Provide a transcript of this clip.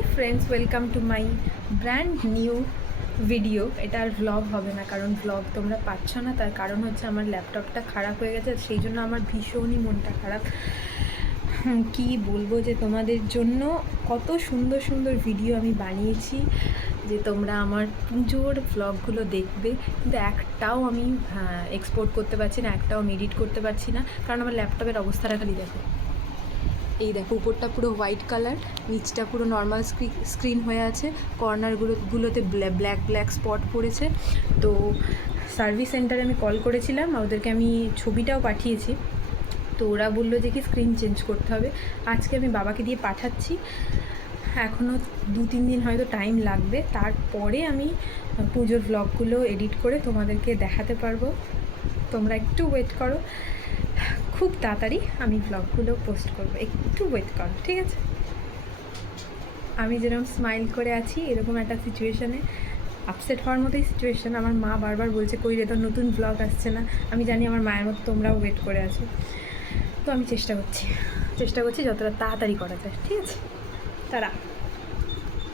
Hi friends, welcome to my brand new video. এটা আর vlog হবে না, কারণ ভ্লগ তোমরা পাচ্ছ না। তার কারণ হচ্ছে আমার ল্যাপটপটা খারাপ হয়ে গেছে, সেই জন্য আমার ভীষণই মনটা খারাপ। কি বলবো যে তোমাদের জন্য কত সুন্দর সুন্দর ভিডিও আমি বানিয়েছি যে তোমরা আমার পুজোর ভ্লগগুলো দেখবে, কিন্তু একটাও আমি এক্সপোর্ট করতে পারছি না, একটাও আমি এডিট করতে পারছি না, কারণ আমার ল্যাপটপের অবস্থাটা খালি দেখো। এই দেখো, উপরটা পুরো হোয়াইট কালার, নিচটা পুরো নর্মাল স্ক্রিন হয়ে আছে, কর্নারগুলোতে ব্ল্যাক ব্ল্যাক স্পট পড়েছে। তো সার্ভিস সেন্টারে আমি কল করেছিলাম, ওদেরকে আমি ছবিটাও পাঠিয়েছি। তো ওরা বললো যে কি স্ক্রিন চেঞ্জ করতে হবে। আজকে আমি বাবাকে দিয়ে পাঠাচ্ছি, এখনও 2-3 দিন হয়তো টাইম লাগবে, তারপরে আমি পুজোর ভ্লগগুলো এডিট করে তোমাদেরকে দেখাতে পারবো। তোমরা একটু ওয়েট করো, খুব তাড়াতাড়ি আমি ভ্লগগুলো পোস্ট করবো, একটু ওয়েট করো, ঠিক আছে? আমি যেরকম স্মাইল করে আছি, এরকম একটা সিচুয়েশানে আপসেট হওয়ার মতোই সিচুয়েশান। আমার মা বারবার বলছে কই রে, তোর নতুন ভ্লগ আসছে না। আমি জানি আমার মায়ের মতো তোমরাও ওয়েট করে আছো, তো আমি চেষ্টা করছি যতটা তাড়াতাড়ি করা যায়, ঠিক আছে? তারা